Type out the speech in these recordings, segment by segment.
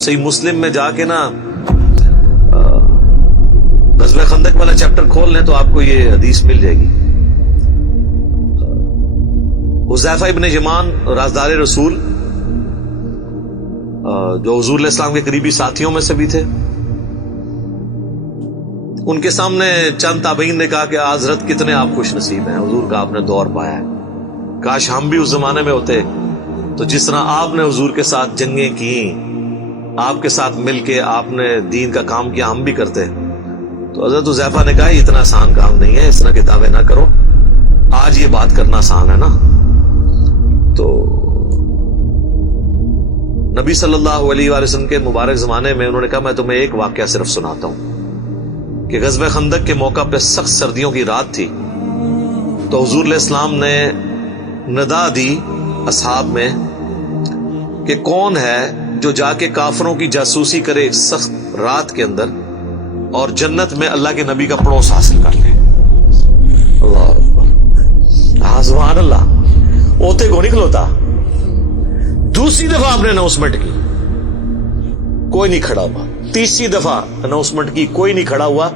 صحیح مسلم میں جا کے نا غزوہ خندق والا چیپٹر کھول لیں تو آپ کو یہ حدیث مل جائے گی۔ حذیفہ ابن یمان رازدار رسول جو حضور علیہ السلام کے قریبی ساتھیوں میں سے بھی تھے، ان کے سامنے چند تابعین نے کہا کہ حضرت کتنے آپ خوش نصیب ہیں، حضور کا آپ نے دور پایا ہے، کاش ہم بھی اس زمانے میں ہوتے تو جس طرح آپ نے حضور کے ساتھ جنگیں کی، آپ کے ساتھ مل کے آپ نے دین کا کام کیا، ہم بھی کرتے۔ تو حضرت حذیفہ نے کہا یہ اتنا آسان کام نہیں ہے، اس طرح کے دعوے نہ کرو، آج یہ بات کرنا آسان ہے نا۔ تو نبی صلی اللہ علیہ وآلہ وسلم کے مبارک زمانے میں انہوں نے کہا میں تمہیں ایک واقعہ صرف سناتا ہوں کہ غزوہ خندق کے موقع پہ سخت سردیوں کی رات تھی، تو حضور علیہ السلام نے ندا دی اصحاب میں کہ کون ہے جو جا کے کافروں کی جاسوسی کرے ایک سخت رات کے اندر اور جنت میں اللہ کے نبی کا پڑوس حاصل کر لے۔ اللہ اکبر، سبحان اللہ، اوتے کو نہیں کھلوتا۔ دوسری دفعہ آپ نے اناؤنسمنٹ کی، کوئی نہیں کھڑا ہوا۔ تیسری دفعہ اناؤنسمنٹ کی، کوئی نہیں کھڑا ہوا۔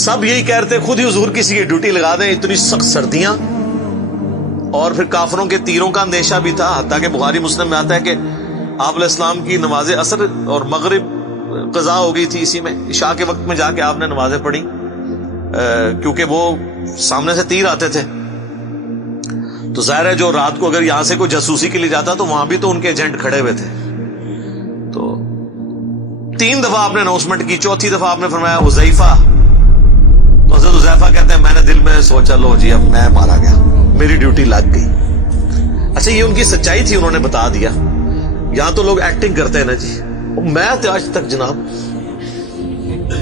سب یہی کہتے خود ہی حضور کسی کی ڈیوٹی لگا دیں، اتنی سخت سردیاں، اور پھر کافروں کے تیروں کا اندیشہ بھی تھا، حتیٰ کہ بخاری مسلم میں آتا ہے کہ آپ علیہ السلام کی نماز عصر اور مغرب قضا ہو گئی تھی، اسی میں عشاء کے وقت میں جا کے آپ نے نمازیں پڑھی، کیونکہ وہ سامنے سے تیر آتے تھے۔ تو ظاہر ہے جو رات کو اگر یہاں سے کوئی جاسوسی کے لیے جاتا تو وہاں بھی تو ان کے ایجنٹ کھڑے ہوئے تھے۔ تو 3 دفعہ آپ نے اناؤنسمنٹ کی، چوتھی دفعہ آپ نے فرمایا حذیفہ، تو حضرت حذیفہ کہتے ہیں میں نے دل میں سوچا لو جی اب میں مارا گیا، میری ڈیوٹی لگ گئی۔ اچھا یہ ان کی سچائی تھی، انہوں نے بتا دیا۔ یہاں تو لوگ ایکٹنگ کرتے ہیں نا جی، میں تو آج تک جناب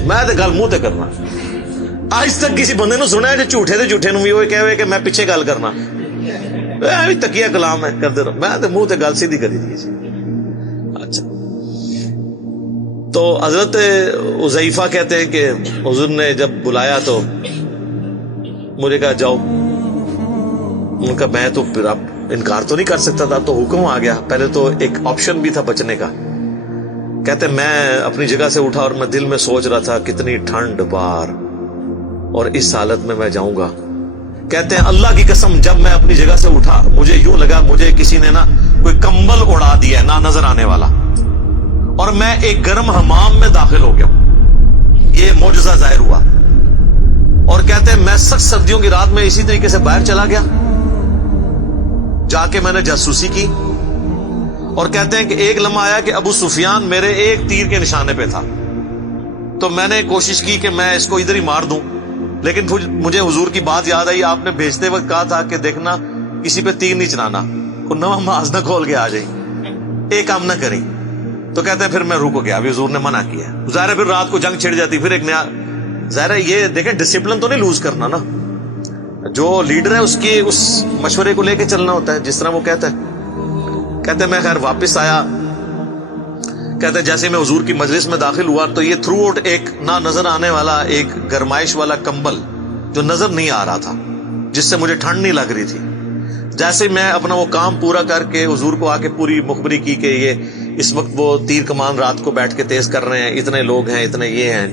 میں تو گل منہ تے کرنا، آج تک کسی بندے نو سنیا جو جھوٹے دے جھوٹے نو بھی وہ کہے کہ میں پیچھے گل کرنا، تکیہ کلام ہے کرتے رہو، میں تو منہ تے گل سیدھی کری دی جی۔ اچھا تو حضرت حذیفہ کہتے ہیں کہ حضور نے جب بلایا تو مجھے کہا جاؤ، ان کا میں تو پھر اب انکار تو نہیں کر سکتا تھا، تو حکم آ گیا۔ پہلے تو ایک آپشن بھی تھا بچنے کا، کہتے میں اپنی جگہ سے اٹھا اور میں دل میں سوچ رہا تھا کتنی ٹھنڈ بار اور اس حالت میں جاؤں گا۔ کہتے ہیں اللہ کی قسم جب میں اپنی جگہ سے اٹھا مجھے یوں لگا مجھے کسی نے نا کوئی کمبل اڑا دیا ہے، نہ نظر آنے والا، اور میں ایک گرم حمام میں داخل ہو گیا ہوں۔ یہ معجزہ ظاہر ہوا۔ اور کہتے ہیں میں سخت سردیوں کی رات میں اسی طریقے سے باہر چلا گیا، جا کے میں نے جاسوسی کی، اور کہتے ہیں کہ ایک لمحہ آیا کہ ابو سفیان میرے ایک تیر کے نشانے پہ تھا، تو میں نے کوشش کی کہ میں اس کو ادھر ہی مار دوں، لیکن مجھے حضور کی بات یاد آئی، آپ نے بھیجتے وقت کہا تھا کہ دیکھنا کسی پہ تیر نہیں چلانا، کوئی نواں ماز نہ کھول کے آ جائے، ایک کام نہ کریں۔ تو کہتے ہیں پھر میں رک گیا، ابھی حضور نے منع کیا، ظاہر ہے پھر رات کو جنگ چھڑ جاتی، پھر ایک نیا، ظاہر ہے یہ دیکھیں ڈسپلن تو نہیں لوز کرنا نا، جو لیڈر ہے اس کے اس مشورے کو لے کے چلنا ہوتا ہے جس طرح وہ کہتا ہے۔ کہتے ہیں میں خیر واپس آیا، کہتے ہیں جیسے میں حضور کی مجلس میں داخل ہوا تو یہ تھرو آؤٹ ایک نہ نظر آنے والا ایک گرمائش والا کمبل جو نظر نہیں آ رہا تھا، جس سے مجھے ٹھنڈ نہیں لگ رہی تھی۔ جیسے میں اپنا وہ کام پورا کر کے حضور کو آ کے پوری مخبری کی کہ یہ اس وقت وہ تیر کمان رات کو بیٹھ کے تیز کر رہے ہیں، اتنے لوگ ہیں، اتنے یہ ہیں،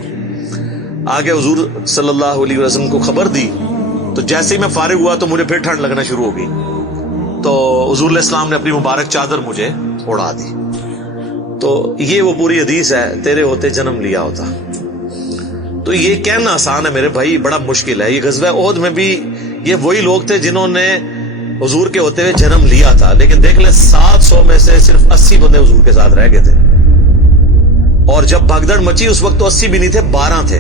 آگے حضور صلی اللہ علیہ وسلم کو خبر دی، تو جیسے ہی میں فارغ ہوا تو مجھے پھر ٹھنڈ لگنا شروع ہو گئی، تو حضور علیہ السلام نے اپنی مبارک چادر مجھے اڑا دی۔ تو یہ وہ پوری حدیث ہے تیرے ہوتے جنم لیا ہوتا۔ تو یہ کہنا آسان ہے میرے بھائی، بڑا مشکل ہے۔ یہ غزوہ احد میں بھی یہ وہی لوگ تھے جنہوں نے حضور کے ہوتے ہوئے جنم لیا تھا، لیکن دیکھ لیں 700 میں سے صرف 80 بندے حضور کے ساتھ رہ گئے تھے، اور جب بھگدڑ مچی اس وقت تو 80 بھی نہیں تھے، 12 تھے۔